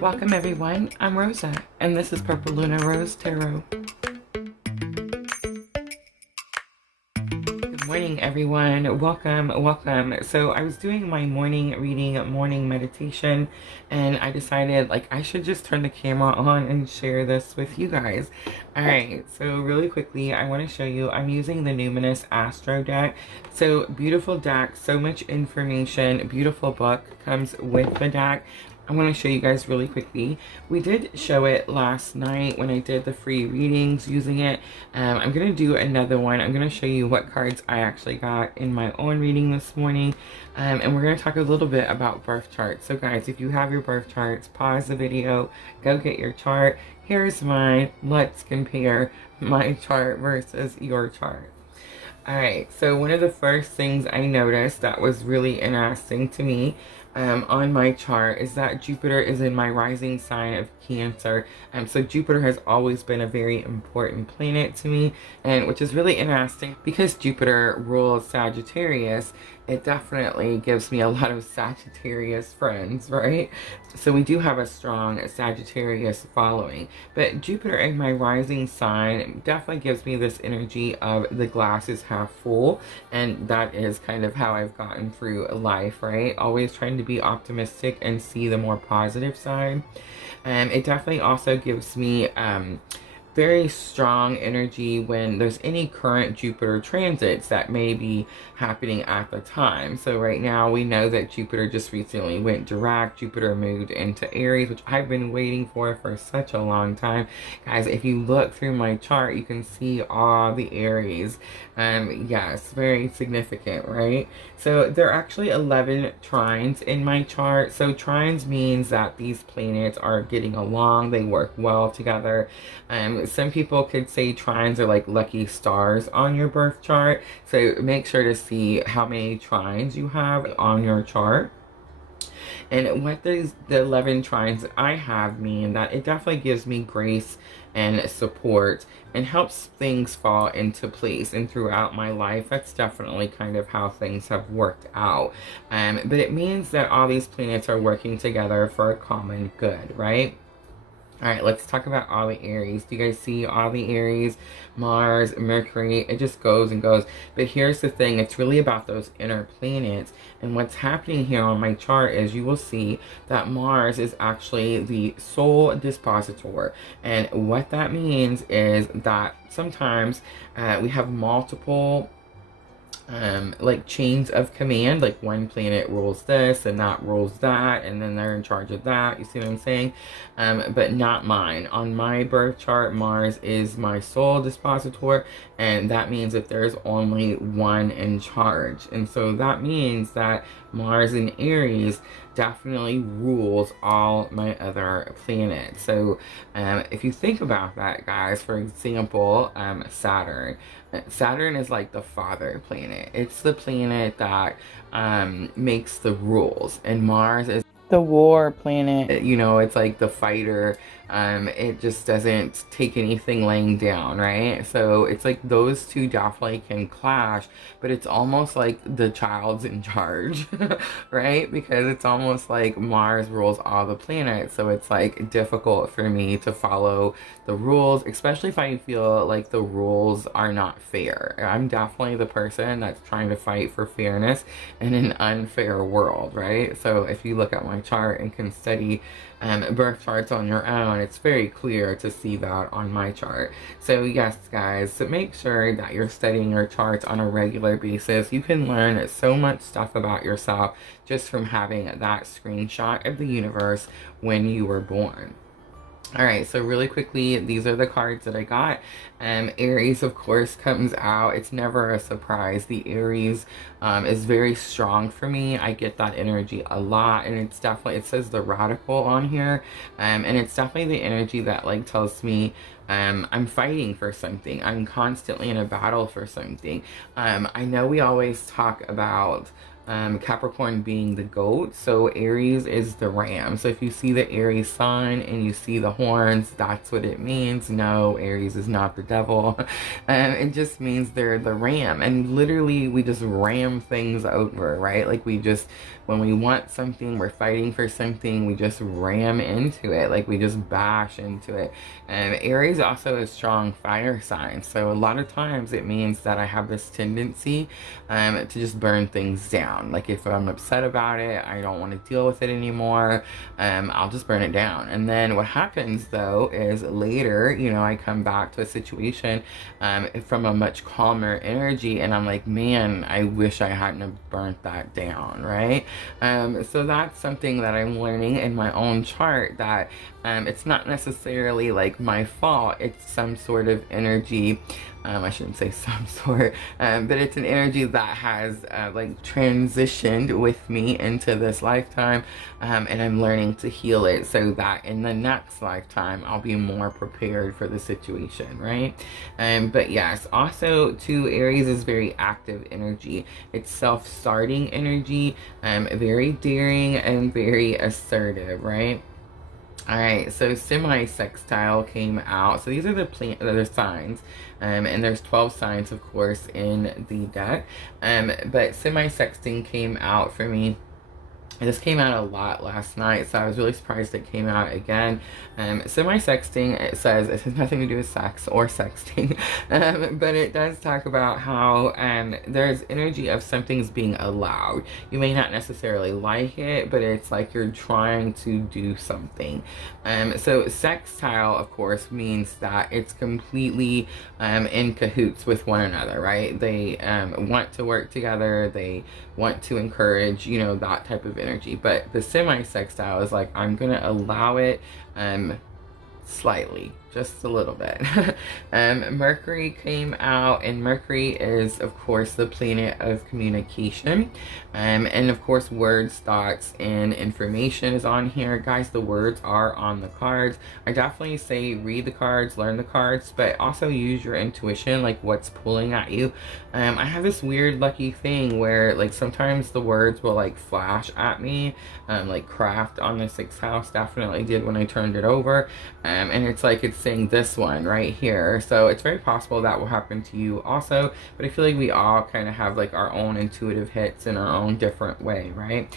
Welcome everyone, I'm Rosa, and this is Purplelunarose Tarot. Good morning everyone, welcome. So I was doing my morning reading, morning meditation, and I decided I should just turn the camera on and share this with you guys. Alright, so really quickly I want to show you, I'm using the Numinous Astro deck. So beautiful deck, so much information, beautiful book comes with the deck. I'm going to show you guys really quickly. We did show it last night when I did the free readings using it. I'm going to do another one. I'm going to show you what cards I actually got in my own reading this morning. And we're going to talk a little bit about birth charts. So guys, if you have your birth charts, pause the video, go get your chart. Here's mine. Let's compare my chart versus your chart. Alright, so one of the first things I noticed that was really interesting to me on my chart is that Jupiter is in my rising sign of Cancer. So Jupiter has always been a very important planet to me, and which is really interesting because Jupiter rules Sagittarius. It definitely gives me a lot of Sagittarius friends, right? So we do have a strong Sagittarius following, but Jupiter in my rising sign definitely gives me this energy of the glass is half full, and that is kind of how I've gotten through life, right? Always trying to be optimistic and see the more positive side. It definitely also gives me very strong energy when there's any current Jupiter transits that may be happening at the time. So right now we know that Jupiter just recently went direct. Jupiter moved into Aries, which I've been waiting for such a long time. Guys, if you look through my chart, you can see all the Aries. Yes, very significant, right? So there are actually 11 trines in my chart. So trines means that these planets are getting along, they work well together. Some people could say trines are like lucky stars on your birth chart. So make sure to see how many trines you have on your chart. And what the 11 trines that I have mean that it definitely gives me grace and support and helps things fall into place. And throughout my life, that's definitely kind of how things have worked out. But it means that all these planets are working together for a common good, right? Alright, let's talk about all the Aries. Do you guys see all the Aries? Mars, Mercury, it just goes and goes. But here's the thing, it's really about those inner planets. And what's happening here on my chart is you will see that Mars is actually the sole dispositor. And what that means is that sometimes we have multiple like chains of command, like one planet rules this and that rules that, and then they're in charge of that. You see what I'm saying? But not mine. On my birth chart, Mars is my sole dispositor, and that means that there's only one in charge. And so that means that Mars in Aries definitely rules all my other planets. So if you think about that, guys, for example, Saturn is like the father planet. It's the planet that makes the rules, and Mars is the war planet. You know, it's like the fighter. It just doesn't take anything laying down, right? So it's like those two definitely can clash, but it's almost like the child's in charge, right? Because it's almost like Mars rules all the planets, so it's like difficult for me to follow the rules, especially if I feel like the rules are not fair. I'm definitely the person that's trying to fight for fairness in an unfair world, right? So if you look at my chart and can study birth charts on your own, it's very clear to see that on my chart. So yes, guys, so make sure that you're studying your charts on a regular basis. You can learn so much stuff about yourself just from having that screenshot of the universe when you were born. Alright, so really quickly, these are the cards that I got. Aries, of course, comes out. It's never a surprise. The Aries is very strong for me. I get that energy a lot, and it's definitely, it says the radical on here, and it's definitely the energy that like tells me I'm fighting for something. I'm constantly in a battle for something. I know we always talk about Capricorn being the goat, so Aries is the ram. So if you see the Aries sign and you see the horns, that's what it means. No, Aries is not the devil. It just means they're the ram, and literally we just ram things over, right? Like we just, when we want something, we're fighting for something, we just ram into it, like we just bash into it. And Aries also is strong fire sign, so a lot of times it means that I have this tendency to just burn things down. Like if I'm upset about it, I don't want to deal with it anymore, I'll just burn it down. And then what happens though is later, you know, I come back to a situation from a much calmer energy, and I'm like, man, I wish I hadn't have burnt that down, right? So that's something that I'm learning in my own chart, that it's not necessarily like my fault, it's some sort of energy. I shouldn't say some sort, but it's an energy that has like transitioned with me into this lifetime, and I'm learning to heal it so that in the next lifetime I'll be more prepared for the situation, right? But yes, also too, Aries is very active energy. It's self-starting energy, very daring and very assertive, right? All right, so semi-sextile came out. So these are the signs, and there's 12 signs, of course, in the deck. But semi-sexting came out for me. This came out a lot last night, so I was really surprised it came out again. Semi-sexting, it says it has nothing to do with sex or sexting, but it does talk about how there's energy of something's being allowed. You may not necessarily like it, but it's like you're trying to do something. So sextile, of course, means that it's completely in cahoots with one another, right? They want to work together, they want to encourage, you know, that type of energy. But the semi-sextile is like, I'm gonna allow it slightly, just a little bit. Mercury came out, and Mercury is, of course, the planet of communication. And of course, words, thoughts, and information is on here. Guys, the words are on the cards. I definitely say read the cards, learn the cards, but also use your intuition, like what's pulling at you. I have this weird lucky thing where like sometimes the words will like flash at me, like craft on the 6th house definitely did when I turned it over. And it's like it's saying this one right here, so it's very possible that will happen to you also. But I feel like we all kind of have like our own intuitive hits in our own different way, right?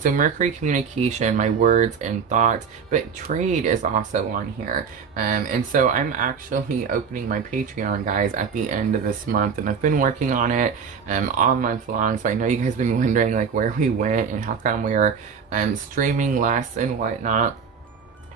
So Mercury communication, my words and thoughts, but trade is also on here. And so I'm actually opening my Patreon, guys, at the end of this month, and I've been working on it all month long. So I know you guys have been wondering like where we went and how come we are streaming less and whatnot.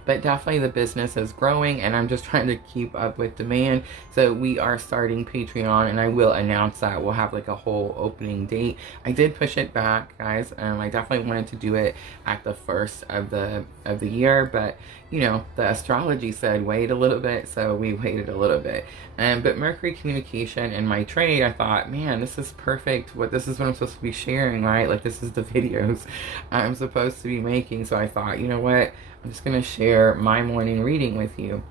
But definitely the business is growing, and I'm just trying to keep up with demand. So we are starting Patreon, and I will announce that. We'll have like a whole opening date. I did push it back, guys. I definitely wanted to do it at the first of the year, but you know, the astrology said wait a little bit, so we waited a little bit. But Mercury communication and my trade, I thought, man, this is perfect. This is what I'm supposed to be sharing, right? Like this is the videos I'm supposed to be making. So I thought, you know what? I'm just going to share my morning reading with you.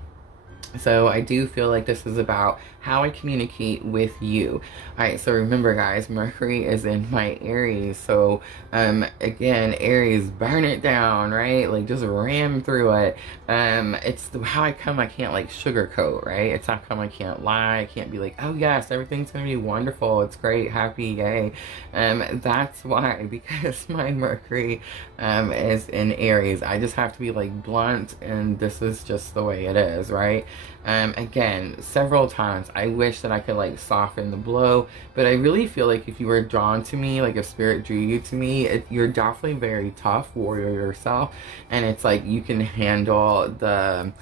So I do feel like this is about how I communicate with you. Alright, so remember guys, Mercury is in my Aries. So again, Aries, burn it down, right? Like just ram through it. It's how I come, I can't like sugarcoat, right? It's how come I can't lie. I can't be like, oh yes, everything's gonna be wonderful, it's great, happy, yay. That's why, because my Mercury is in Aries. I just have to be like blunt, and this is just the way it is, right? Again, several times I wish that I could like soften the blow, but I really feel like if you were drawn to me, like if spirit drew you to me, you're definitely very tough warrior yourself, and it's like you can handle the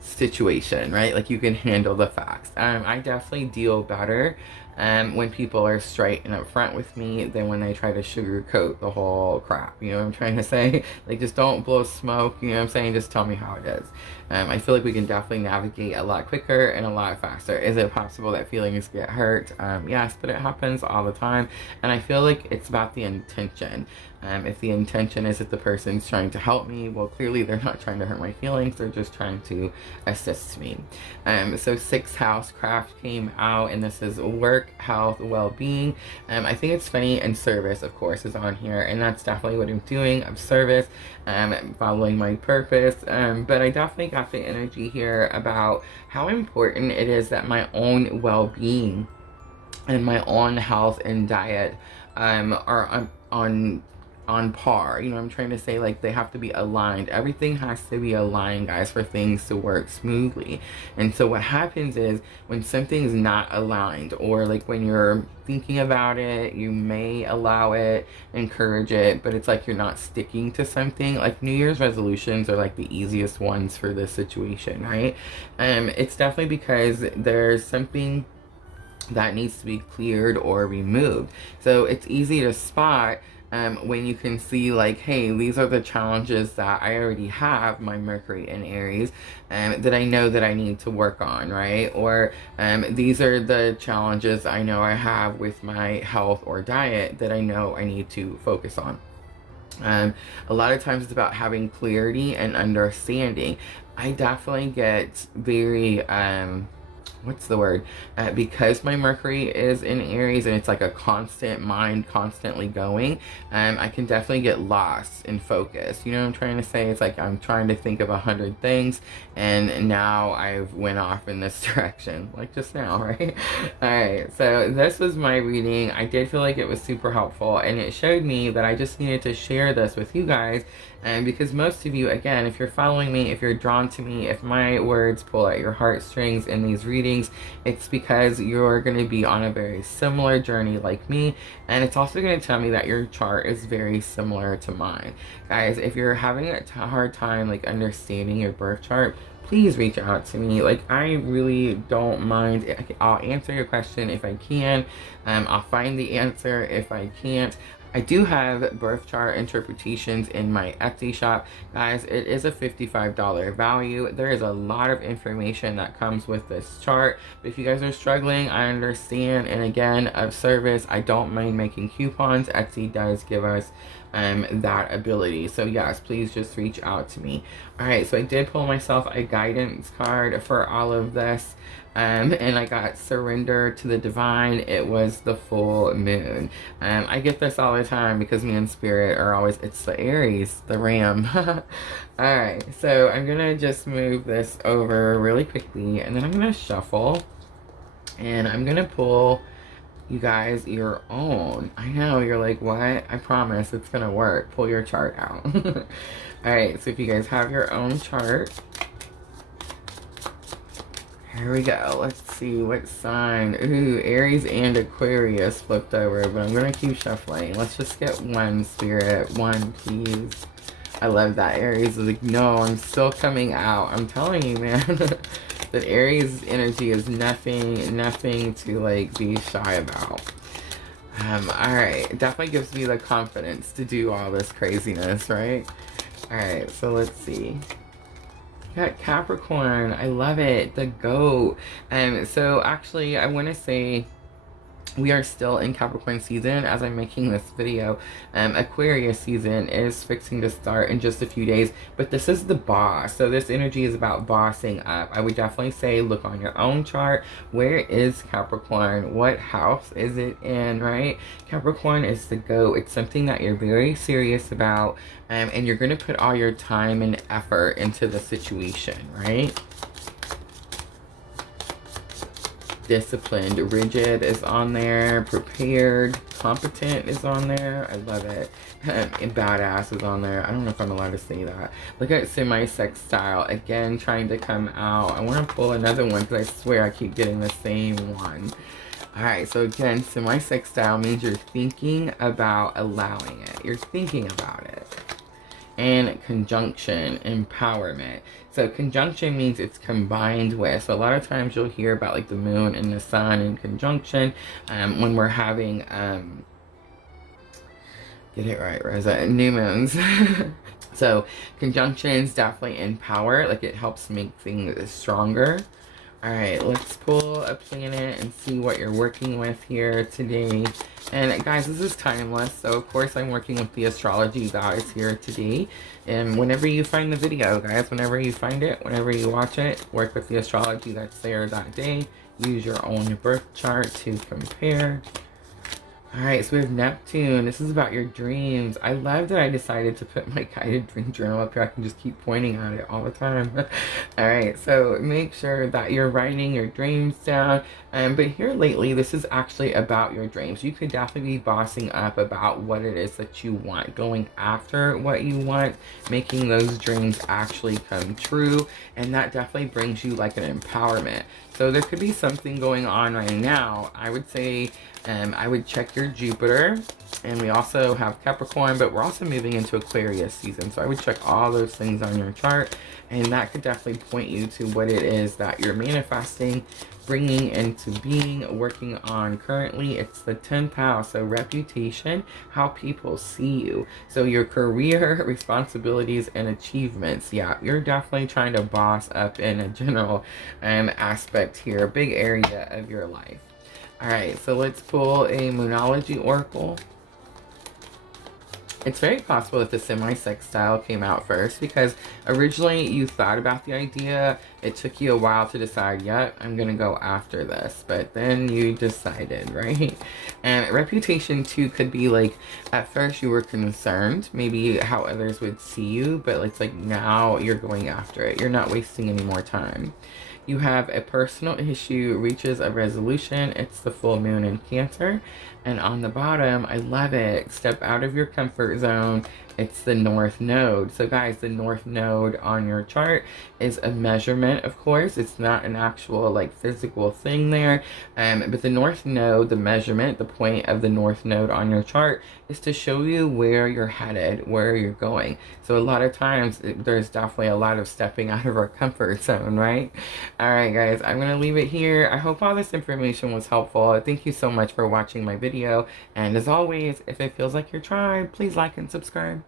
situation, right? Like you can handle the facts. I definitely deal better when people are straight and upfront with me than when they try to sugarcoat the whole crap. You know what I'm trying to say? Like just don't blow smoke, you know what I'm saying? Just tell me how it is. I feel like we can definitely navigate a lot quicker and a lot faster. Is it possible that feelings get hurt? Yes, but it happens all the time. And I feel like it's about the intention. If the intention is that the person's trying to help me, well, clearly they're not trying to hurt my feelings. They're just trying to assist me. So 6th house craft came out, and this is work health, well-being. I think it's funny, and service, of course, is on here, and that's definitely what I'm doing. I'm service, following my purpose. But I definitely got the energy here about how important it is that my own well-being and my own health and diet are on par. You know, I'm trying to say, like, they have to be aligned. Everything has to be aligned, guys, for things to work smoothly. And so what happens is when something's not aligned, or like when you're thinking about it, you may allow it, encourage it, but it's like you're not sticking to something. Like New Year's resolutions are like the easiest ones for this situation, right? It's definitely because there's something that needs to be cleared or removed. So it's easy to spot when you can see, like, hey, these are the challenges that I already have, my Mercury in Aries, that I know that I need to work on, right? Or these are the challenges I know I have with my health or diet that I know I need to focus on. A lot of times it's about having clarity and understanding. I definitely get very what's the word? Because my Mercury is in Aries and it's like a constant mind, constantly going, I can definitely get lost in focus. You know what I'm trying to say? It's like I'm trying to think of 100 things, and now I've went off in this direction, like just now, right? Alright, so this was my reading. I did feel like it was super helpful, and it showed me that I just needed to share this with you guys. And because most of you, again, if you're following me, if you're drawn to me, if my words pull at your heartstrings in these readings, it's because you're going to be on a very similar journey like me. And it's also going to tell me that your chart is very similar to mine. Guys, if you're having a hard time like understanding your birth chart, please reach out to me. Like, I really don't mind. I'll answer your question if I can. I'll find the answer if I can't. I do have birth chart interpretations in my Etsy shop. Guys, it is a $55 value. There is a lot of information that comes with this chart. But if you guys are struggling, I understand. And again, of service, I don't mind making coupons. Etsy does give us that ability. So yes, please just reach out to me. Alright, so I did pull myself a guidance card for all of this. And I got surrender to the divine. It was the full moon. I get this all the time because me and Spirit are always, it's the Aries, the ram. Alright, so I'm gonna just move this over really quickly, and then I'm gonna shuffle, and I'm gonna pull you guys your own. I know, you're like, what? I promise it's gonna work. Pull your chart out. Alright, so if you guys have your own chart, here we go. Let's see what sign. Ooh, Aries and Aquarius flipped over, but I'm gonna keep shuffling. Let's just get one, Spirit. One, please. I love that. Aries is like, no, I'm still coming out. I'm telling you, man. That Aries energy is nothing to like be shy about. Alright. It definitely gives me the confidence to do all this craziness, right? Alright, so let's see. Got Capricorn. I love it. The goat. So actually I want to say we are still in Capricorn season as I'm making this video. Aquarius season is fixing to start in just a few days, but this is the boss. So this energy is about bossing up. I would definitely say look on your own chart. Where is Capricorn? What house is it in, right? Capricorn is the goat. It's something that you're very serious about, and you're going to put all your time and effort into the situation, right? Disciplined, rigid is on there, prepared, competent is on there. I love it. And badass is on there. I don't know if I'm allowed to say that. Look at semi-sextile, again trying to come out. I want to pull another one because I swear I keep getting the same one. Alright, so again, semi-sextile means you're thinking about allowing it. You're thinking about it. And conjunction, empowerment. So conjunction means it's combined with. So a lot of times you'll hear about like the moon and the sun in conjunction when we're having, get it right, Rosa, new moons. So conjunctions definitely empower, like it helps make things stronger. Alright, let's pull a planet and see what you're working with here today. And guys, this is timeless, so of course I'm working with the astrology gods here today. And whenever you find the video, guys, whenever you find it, whenever you watch it, work with the astrology that's there that day. use your own birth chart to compare. All right, so we have Neptune. This is about your dreams. I love that I decided to put my guided dream journal up here. I can just keep pointing at it all the time. All right, so make sure that you're writing your dreams down. But here lately, this is actually about your dreams. You could definitely be bossing up about what it is that you want, going after what you want, making those dreams actually come true. And that definitely brings you like an empowerment. So there could be something going on right now. I would say I would check your Jupiter, and we also have Capricorn, but we're also moving into Aquarius season. So I would check all those things on your chart, and that could definitely point you to what it is that you're manifesting, bringing into being, working on currently. It's the 10th house, so reputation, how people see you. So your career, responsibilities, and achievements. Yeah, you're definitely trying to boss up in a general aspect here, a big area of your life. All right, so let's pull a Moonology Oracle. It's very possible that the semi-sextile came out first because originally you thought about the idea. It took you a while to decide, yep, I'm going to go after this. But then you decided, right? And reputation too could be like, at first you were concerned, maybe how others would see you, but it's like now you're going after it. You're not wasting any more time. You have a personal issue reaches a resolution. It's the full moon in Cancer. And on the bottom, I love it. Step out of your comfort zone. It's the North Node. So guys, the North Node on your chart is a measurement, of course. It's not an actual like physical thing there. But the North Node, the measurement, the point of the North Node on your chart is to show you where you're headed, where you're going. So a lot of times there's definitely a lot of stepping out of our comfort zone, right? All right, guys, I'm going to leave it here. I hope all this information was helpful. Thank you so much for watching my video. And as always, if it feels like your tribe, please like and subscribe.